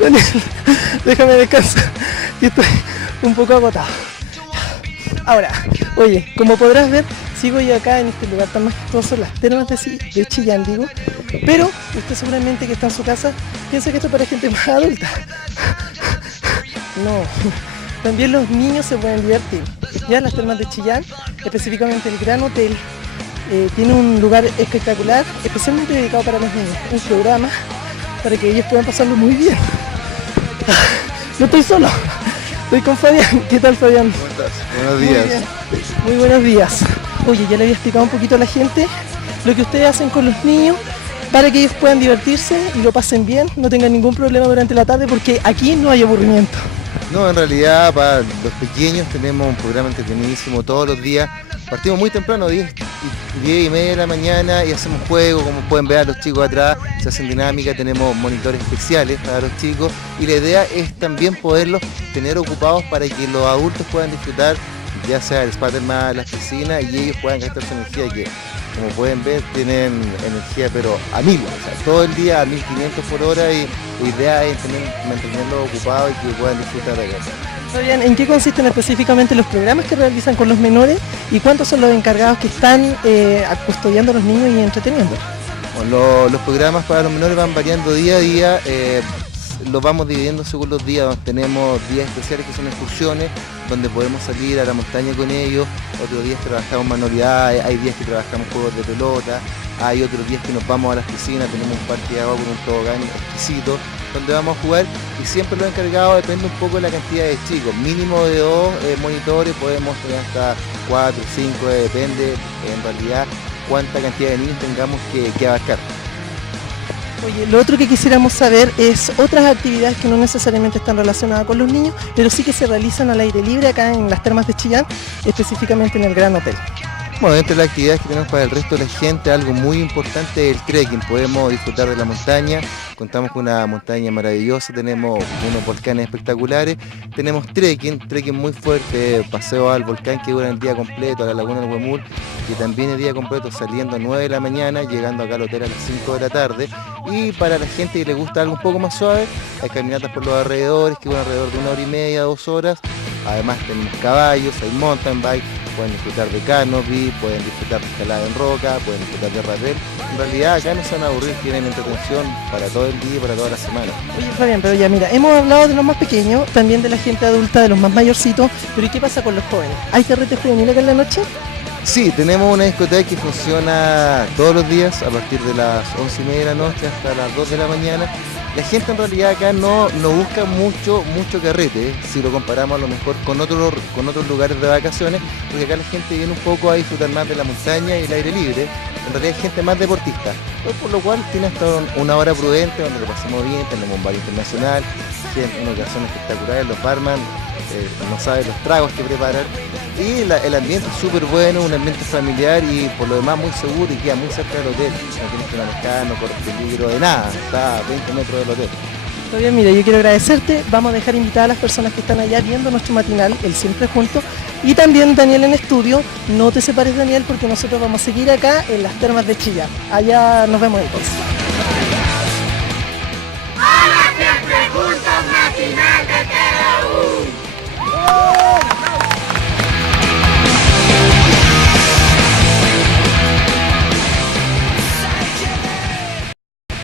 Daniel, déjame descansar, que estoy un poco agotado. Ahora, oye, como podrás ver, sigo yo acá en este lugar tan majestuoso, las termas de Chillán, digo, pero usted seguramente que está en su casa piensa que esto es para gente más adulta. No, también los niños se pueden divertir. Ya las termas de Chillán, específicamente el Gran Hotel, tiene un lugar espectacular, especialmente dedicado para los niños, un programa para que ellos puedan pasarlo muy bien. No estoy solo, estoy con Fabián. ¿Qué tal, Fabián? ¿Cómo estás? Buenos días. Muy buenos días. Oye, ya le había explicado un poquito a la gente lo que ustedes hacen con los niños para que ellos puedan divertirse y lo pasen bien, no tengan ningún problema durante la tarde, porque aquí no hay aburrimiento. No, en realidad para los pequeños tenemos un programa entretenidísimo todos los días. Partimos muy temprano, 10:30 de la mañana, y hacemos juegos, como pueden ver a los chicos atrás, se hacen dinámicas, tenemos monitores especiales para los chicos, y la idea es también poderlos tener ocupados para que los adultos puedan disfrutar, ya sea el spa termal, las piscinas, y ellos puedan gastar su energía, que como pueden ver tienen energía pero a 1000, o sea, todo el día a 1500 por hora, y la idea es mantenerlos ocupados y que puedan disfrutar de acá. Fabián, ¿en qué consisten específicamente los programas que realizan con los menores y cuántos son los encargados que están custodiando a los niños y entreteniendo? Bueno, los programas para los menores van variando día a día, los vamos dividiendo según los días. Tenemos días especiales que son excursiones, donde podemos salir a la montaña con ellos, otros días trabajamos manualidades, hay días que trabajamos juegos de pelota, hay otros días que nos vamos a las piscinas, tenemos un parque de agua con un tobogán exquisito, donde vamos a jugar, y siempre los encargados depende un poco de la cantidad de chicos, mínimo de 2 monitores, podemos tener hasta 4, 5, depende en realidad cuánta cantidad de niños tengamos que abarcar. Oye, lo otro que quisiéramos saber es otras actividades que no necesariamente están relacionadas con los niños, pero sí que se realizan al aire libre acá en las termas de Chillán, específicamente en el Gran Hotel. Bueno, entre las actividades que tenemos para el resto de la gente, algo muy importante es el trekking. Podemos disfrutar de la montaña, contamos con una montaña maravillosa, tenemos unos volcanes espectaculares, tenemos trekking muy fuerte, paseo al volcán que dura el día completo, a la laguna del Huemul, que también es día completo, saliendo a 9 de la mañana, llegando acá al hotel a las 5 de la tarde. Y para la gente que le gusta algo un poco más suave, hay caminatas por los alrededores, que van alrededor de 1 hora y media, 2 horas. Además tenemos caballos, hay mountain bike, pueden disfrutar de canopy, pueden disfrutar de escalada en roca, pueden disfrutar de rappel. En realidad acá no se van a aburrir, tienen entretención para todo el día y para toda la semana. Oye, Fabián, pero ya mira, hemos hablado de los más pequeños, también de la gente adulta, de los más mayorcitos, pero ¿y qué pasa con los jóvenes? ¿Hay carrete juvenil acá en la noche? Sí, tenemos una discoteca que funciona todos los días a partir de las 11:30 de la noche hasta las 2 de la mañana. La gente en realidad acá no busca mucho carrete, si lo comparamos a lo mejor con otros lugares de vacaciones, porque acá la gente viene un poco a disfrutar más de la montaña y el aire libre. En realidad hay gente más deportista, por lo cual tiene hasta una hora prudente donde lo pasamos bien, tenemos un bar internacional, una ocasión espectacular, los barman no saben los tragos que preparan, y el ambiente es súper bueno, un ambiente familiar y por lo demás muy seguro, y queda muy cerca del hotel, no tienes que manejar, no corres peligro de nada, está a 20 metros del hotel. Fabián, mira, yo quiero agradecerte, vamos a dejar invitadas a las personas que están allá viendo nuestro matinal, el Siempre Juntos, y también Daniel en estudio. No te separes, Daniel, porque nosotros vamos a seguir acá en las termas de Chillán. Allá nos vemos entonces. ¡Hola, Siempre Juntos, matinal de TVU!